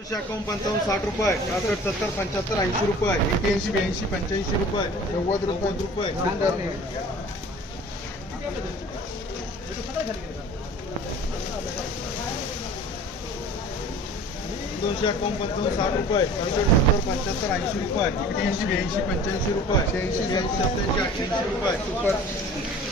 दोनशे अकावन्न पंचावन्न साठ रुपये पासष्ट सत्तर पंच्याहत्तर ऐंशी रुपये एक्याऐंशी ब्याऐंशी पंच्याऐंशी रुपये नव्वद रुपये. रुपये. दोनशे अकावन्न पंचावन्न साठ रुपये पासष्ट सत्तर पंच्याहत्तर ऐंशी रुपये एक्याऐंशी ब्याऐंशी पंच्याऐंशी रुपये शहाऐंशी, शहाऐंशी सत्याऐंशी अठ्ठ्याऐंशी रुपये.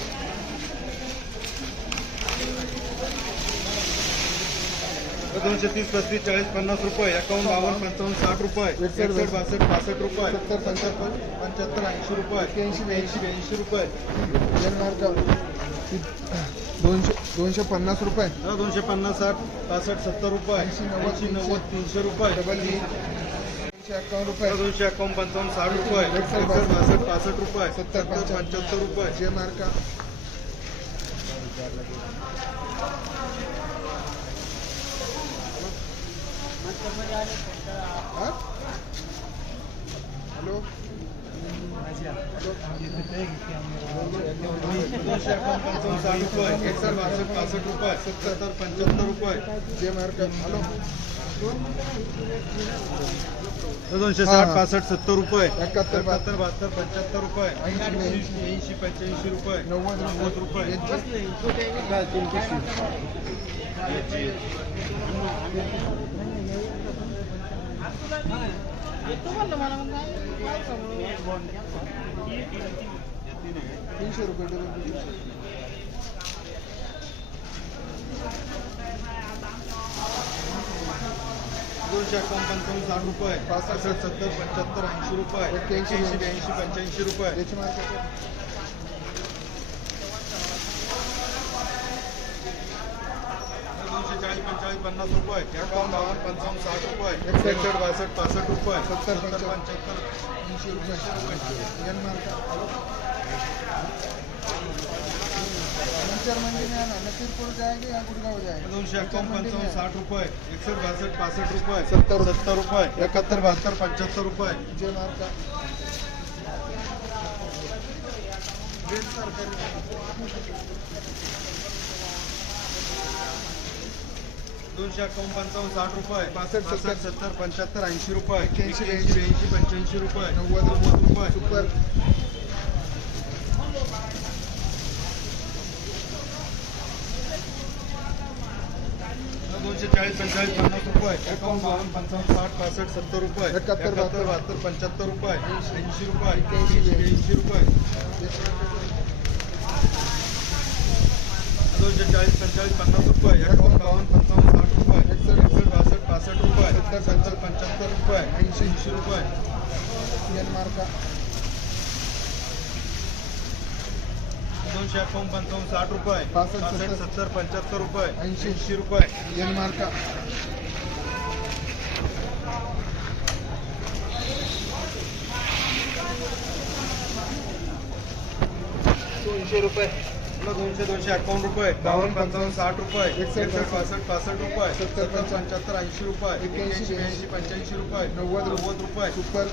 दोनशे तीस पस्तीस चाळीस पन्नास रुपये एकावन्न बावन्न पंचावन्न साठ रुपये एकसष्ट, बासष्ट पासष्ट रुपये सत्तर, पंच्याहत्तर पंच्याहत्तर ऐंशी रुपये एक्क्याऐंशी, ब्याऐंशी. ब्याऐंशी रुपये. दोनशे दोनशे पन्नास रुपये. दोनशे पन्नास साठ पासष्ट सत्तर रुपये. ऐंशी, नव्वद, ऐंशी नव्वद तीनशे रुपये. डबल अकावन्न रुपये. दोनशे एकावन्न पंचावन्न साठ रुपये. एकसष्ट, बासष्ट पासष्ट रुपये. सत्तर, सत्तर पंच्याहत्तर रुपये. जे मार्क. हॅलो? एकसष्ट बासष्ट पासष्ट रुपये सत्तर पंच्याहत्तर रुपये जे मार्क हॅलो? दोनशे साठ. पासष्ट सत्तर रुपये एकाहत्तर, एकाहत्तर बहात्तर पंच्याहत्तर रुपये ऐंशी पंच्याऐंशी रुपये नव्वद नव्वद रुपये. तीनशे रुपये डबल तीनशे दोनशे एकावन्न पंचावन्न साठ रुपये पासष्ट सत्तर पंच्याहत्तर ऐंशी रुपये एक्क्याऐंशी, एक्याऐंशी ब्याऐंशी पंच्याऐंशी रुपये याचे मार्क दोनशे चाळीस पंचेचाळीस पन्नास रुपये एकावन्न बावन्न पंचावन्न साठ रुपये एकसष्ट. बासष्ट पासष्ट रुपये सत्तर, पंच्याहत्तर. तीनशे रुपये जन मार्क पंचर मंडी में आना नसीरपुर जाएंगे या गुड़गांव जाएंगे दोनशे एकावन्न पंचावन्न साठ रुपये एकसष्ट बासष्ट पासष्ट रुपये सत्तर. सत्तर रुपये एकाहत्तर बहात्तर पंच्याहत्तर रुपये दोनशे एकावन्न पंचावन्न साठ रुपये. पासष्ट, सत्तर. सत्तर पंच्याहत्तर ऐंशी रुपये. एक्क्याऐंशी, एक्याऐंशी ब्याऐंशी. पंच्याऐंशी रुपये. नव्वद नव्वद रुपये. सुपर. दोनशे चाळीस पंचेचाळीस पन्नास रुपये. एकावन्न बावन्न पंचावन्न साठ पासष्ट सत्तर रुपये. एकाहत्तर, एकाहत्तर बहात्तर पंच्याहत्तर रुपये. ऐंशी. रुपये. ब्याऐंशी रुपये दोनशे चाळीस पन्नास रुपये एकावन्न बावन्न पंचावन्न साठ रुपये एकसष्ट, एकसष्ट बासष्ट पासष्ट रुपये सत्तर, सत्तर पंच्याहत्तर रुपये ऐंशी. ऐंशी रुपये मार्क दोनशे एकावन्न पंचावन्न साठ रुपये पासष्ट, सत्तर. पंच्याहत्तर रुपये ऐंशी. ऐंशी रुपये जन मार्क दोनशे रुपये दोनशे दोनशे अकावन्न रुपये. बावन्न पंचावन्न साठ रुपये. एकसष्ट, बासष्ट पासष्ट रुपये. सत्तर, पंच्याहत्तर ऐंशी रुपये. एक्क्याऐंशी, ब्याऐंशी पंच्याऐंशी रुपये. नव्वद नव्वद रुपये. सुपर.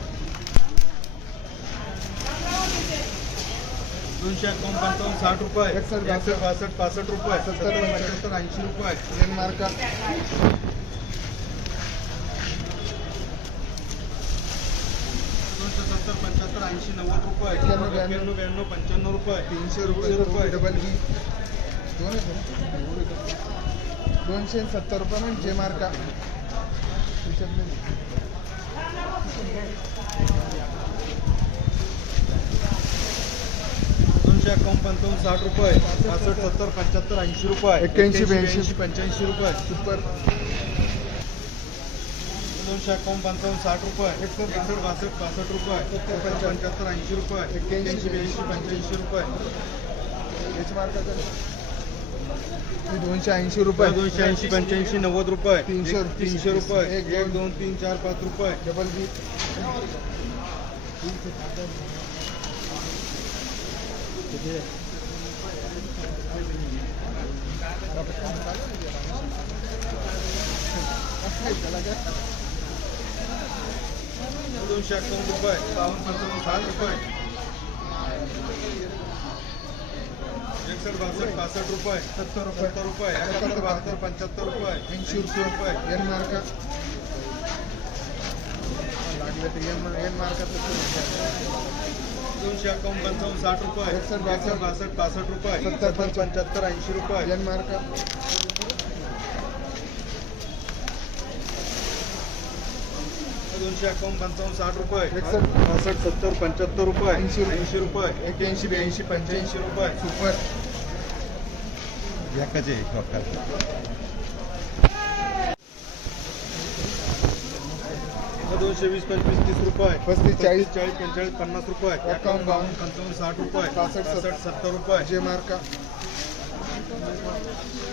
दोनशे एकावन्न पंचावन्न साठ रुपये. एकसष्ट, बासष्ट. पासष्ट रुपये. सत्तर, पंच्याहत्तर ऐंशी रुपये. जन मार्क दोनशे सत्तर पंच्याहत्तर ऐंशी नव्वद रुपये एक्क्याण्णव, ब्याण्णव. पंच्याण्णव रुपये तीनशे रुपये रुपये डबल बी दोन? दोनशे सत्तर रुपये म्हणजे जे मार्का. दोनशे एकावन्न पंचावन्न साठ रुपये पासष्ट सत्तर पंच्याहत्तर ऐंशी रुपये एक्क्याऐंशी, ब्याऐंशी. पंच्याऐंशी रुपये सुपर दोनशे एकावन्न पंचावन्न साठ रुपये. एकसष्ट, बासष्ट पासष्ट रुपये. पंच्याहत्तर ऐंशी रुपये. एक्क्याऐंशी, ब्याऐंशी पंच्याऐंशी रुपये. दोनशे ऐंशी रुपये. दोनशे ऐंशी पंच्याऐंशी नव्वद रुपये. तीनशे, तीनशे रुपये. एक, दोन तीन चार पाच रुपये. Double B. दोनशे अकावन्न रुपये बावन्न पंचावन्न साठ रुपये. एकसष्ट बासष्ट. पासष्ट रुपये सत्तर रुपये. सत्तर रुपये एकाहत्तर बहात्तर पंच्याहत्तर रुपये ऐंशी रुपये. एन मार्का. भेटेल एन एन मार्काचं दोनशे अकावन्न पंचावन्न साठ रुपये एकसष्ट, बासष्ट, बासष्ट पासष्ट रुपये सत्तर, सत्तर पंच्याहत्तर ऐंशी रुपये एन मार्का दोनशे अकावन्न पंचावन्न साठ रुपये. पासष्ट सत्तर पंच्याहत्तर रुपये. ऐंशी. ऐंशी रुपये. एक्क्याऐंशी ब्याऐंशी पंच्याऐंशी रुपये. सुपर. एकाचे दोनशे वीस पंचवीस तीस रुपये. पस्तीस, चाळीस. चाळीस पंचेचाळीस पन्नास रुपये. एकावन्न, बावन्न, पंचावन्न साठ रुपये. पासष्ट, पासष्ट सत्तर रुपये. जे मार्का.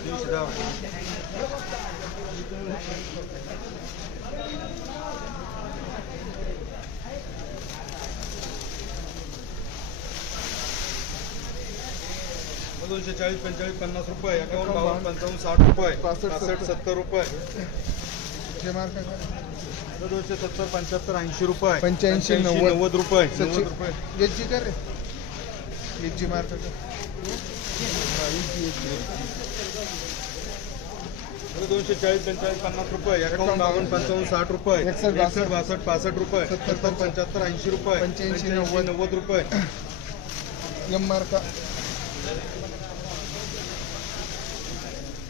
तीनशे दहा. दोनशे चाळीस पंचेचाळीस पन्नास रुपये एकावन्न बावन्न पंचावन्न साठ रुपये पासष्ट, सत्तर. रुपये. दोनशे सत्तर पंच्याहत्तर ऐंशी रुपये. पंच्याऐंशी, नव्वद. रुपये नव्वद रुपये. एच जी कर एच जी मार्का दोनशे चाळीस पंचेचाळीस पन्नास रुपये एकावन्न बावन्न पंचावन्न साठ रुपये एकसष्ट, बासष्ट. पासष्ट रुपये सत्तर, पंच्याहत्तर ऐंशी रुपये पंच्याऐंशी, नव्वद. नव्वद रुपये. एम मार्का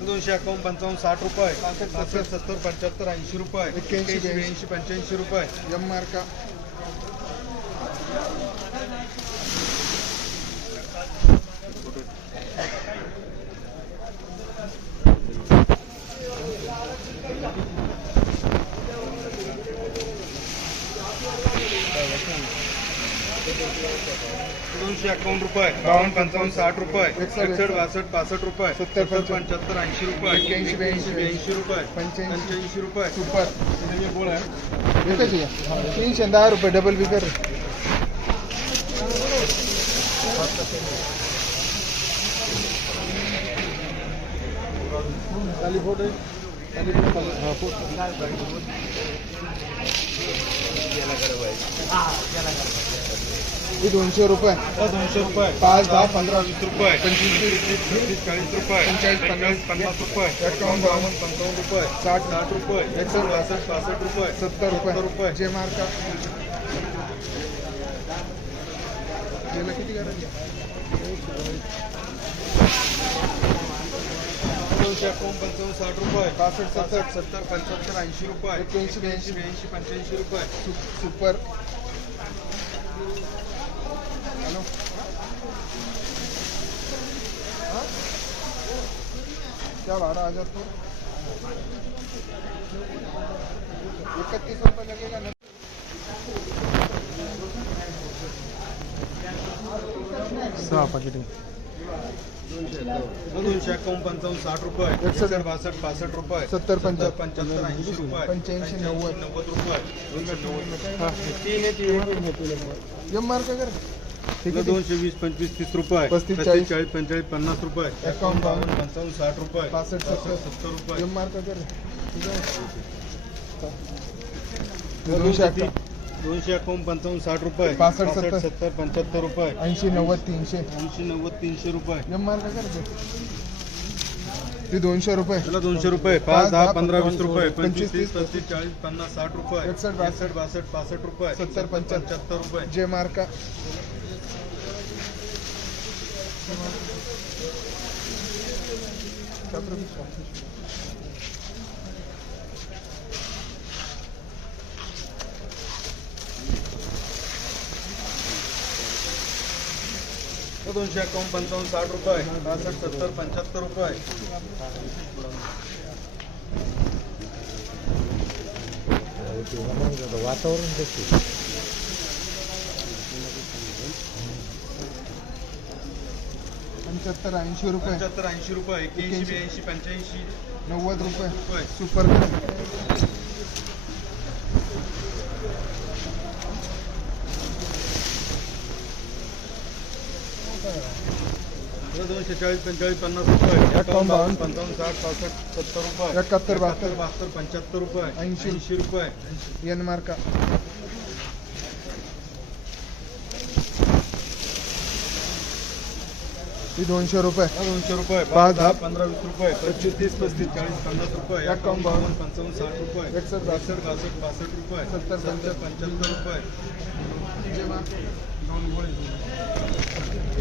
दोनशे एकावन्न पंचावन्न साठ रुपये. पासष्ट सत्तर पंच्याहत्तर ऐंशी रुपये. एक्क्याऐंशी. ब्याऐंशी. पंच्याऐंशी रुपये. एम मार्का. दोनशे एकावन्न रुपये बावन्न पंचावन्न साठ रुपये एकसष्ट, बासष्ट पासष्ट रुपये सत्तर, पंच्याहत्तर ऐंशी रुपये एक्क्याऐंशी, ब्याऐंशी. ब्याऐंशी रुपये पंच्याऐंशी. रुपये. सुपर. हे बोल आहे. तीनशे दहा रुपये डबल बी कर खाली फोटो खाली फोटो हे दोनशे रुपये. दोनशे रुपये पाच दहा पंधरा वीस रुपये. पंचवीस चाळीस रुपये पंचेचाळीस, पन्नास. पन्नास रुपये. एकावन्न, बावन्न पंचावन्न रुपये. साठ. साठ रुपये. एकसष्ट बासष्ट पासष्ट रुपये. सत्तर रुपये. रुपये. जे मार्का किती करायचे दोनशे एकावन्न पंचावन्न साठ रुपये पासष्ट, सत्तर. सत्तर पंच्याहत्तर ऐंशी रुपये एक्क्याऐंशी, ब्याऐंशी. ब्याऐंशी पंच्याऐंशी रुपये सु- सुपर हॅलो हाँ? क्या भाड़ा आ जाता इकतीस रुपये लगेगा ना सहा पाकिट दोनशे एकावन्न पंचावन्न साठ रुपये एकसष्ट. बासष्ट पासष्ट रुपये सत्तर, पंच्याहत्तर. पंच्याहत्तर ऐंशी रुपये पंच्याऐंशी, नव्वद. नव्वद रुपये तीन एम मार्क कर दोनशे वीस पंचवीस तीस रुपये पस्तीस, चाळीस. चाळीस पंचेचाळीस पन्नास रुपये एकावन्न, बावन्न. पंचावन्न साठ रुपये पासष्ट, सत्तर. सत्तर रुपये एम मार्क कर दोनशे दोनशे एकावन्न पंचावन्न साठ रुपये. पासष्ट, सत्तर. सत्तर पंच्याहत्तर रुपये. ऐंशी नव्वद तीनशे. ऐंशी नव्वद तीनशे रुपये. ते. दोनशे रुपये. त्याला दोनशे रुपये. पाच, दहा, पंधरा वीस रुपये. पंचवीस, तीस तीस, पस्तीस चाळीस पन्नास साठ रुपये. एकसष्ट, बासष्ट. बासष्ट पासष्ट रुपये. सत्तर, पंच्याहत्तर. पंच्याहत्तर रुपये. जे मार्का. दोनशे एकावन्न पंचावन्न साठ रुपये पासष्ट सत्तर पंच्याहत्तर रुपये पंच्याहत्तर ऐंशी रुपये. पंच्याहत्तर ऐंशी रुपये एक्क्याऐंशी ब्याऐंशी पंच्याऐंशी. नव्वद रुपये. रुपये सुपर. कर दोनशे चाळीस पंचेचाळीस पन्नास रुपये एकावन्न, बावन्न. पंचावन्न साठ पासष्ट सत्तर रुपये एकाहत्तर, बहात्तर. बहात्तर पंच्याहत्तर रुपये ऐंशी. ऐंशी रुपये एन मार्का ही दोनशे रुपये. दोनशे रुपये पाच, दहा, पंधरा वीस रुपये पच्चीस तीस पस्तीस चाळीस पन्नास रुपये एकावन्न, बावन्न पंचावन्न साठ रुपये एकसष्ट, बासष्ट. बासष्ट पासष्ट रुपये सत्तर, सत्तर पंच्याहत्तर रुपये.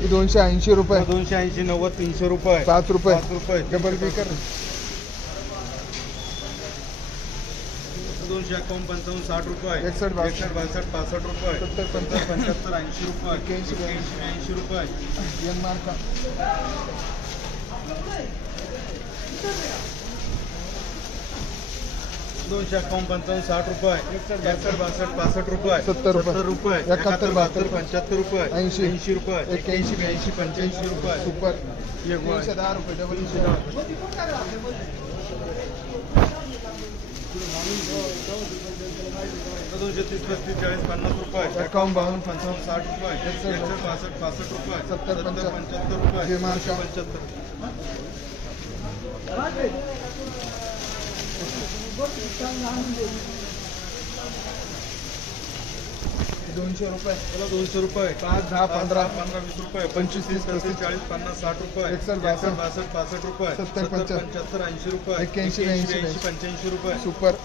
ही दोनशे ऐंशी रुपये. दोनशे ऐंशी नव्वद तीनशे रुपये. पाच रुपये. पाच रुपये डबल बी दोनशे एकावन्न पंचावन्न साठ रुपये. एकसष्ट, बासष्ट. बासष्ट पासष्ट रुपये. सत्तर, सत्तर. पंच्याहत्तर ऐंशी रुपये. एक्क्याऐंशी, ऐंशी रुपये. दोनशे एकावन्न पंचावन्न साठ रुपये. एकसष्ट बासष्ट. पासष्ट रुपये. सत्तर रुपये. रुपये. एकाहत्तर, बहात्तर, पंच्याहत्तर रुपये. ऐंशी. ऐंशी रुपये. एक्क्याऐंशी ब्याऐंशी पंच्याऐंशी रुपये. सुपर. एक दहा रुपये डबल तीनशे दहा. दोनशे तीस पस्तीस चाळीस पन्नास रुपये एकावन्न, बावन्न, पंचावन्न साठ रुपये एकसष्ट बासष्ट पासष्ट रुपये सत्तर, पंच्याहत्तर. पंच्याहत्तर रुपये. पंच्याहत्तर दोनशे रुपये. त्याला दोनशे रुपये. पाच दहा पंधरा. पंधरा वीस रुपये. पंचवीस, तीस, पस्तीस चाळीस पन्नास साठ रुपये. एकसष्ट, बासष्ट, बासष्ट पासष्ट रुपये. सत्तर, पंच्याहत्तर. ऐंशी रुपये. एक्क्याऐंशी, ब्याऐंशी, ब्याऐंशी पंच्याऐंशी रुपये. सुपर.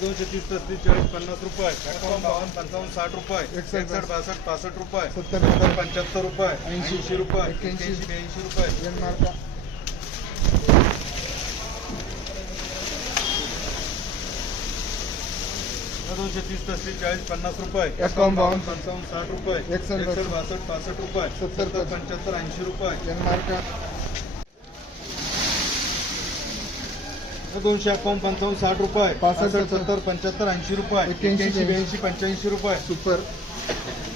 दोनशे तीस पस्तीस चाळीस पन्नास रुपये. एकावन्न बावन्न पंचावन्न साठ रुपये. एकसष्ट, बासष्ट. पासष्ट रुपये. सत्तर, पंच्याहत्तर रुपये. ऐंशी, ऐंशी रुपये. एक्क्याऐंशी. एक्क्याऐंशी ब्याऐंशी रुपये. दोनशे तीस पस्तीस चाळीस पन्नास रुपये. एकावन्न, बावन्न, पंचावन्न साठ रुपये. एकसष्ट, बासष्ट पासष्ट रुपये. सत्तर, पंच्याहत्तर ऐंशी रुपये. दोनशे एकावन्न पंचावन्न साठ रुपये. पासष्ट, सत्तर पंच्याहत्तर ऐंशी रुपये. एक्क्याऐंशी ब्याऐंशी पंच्याऐंशी रुपये. सुपर.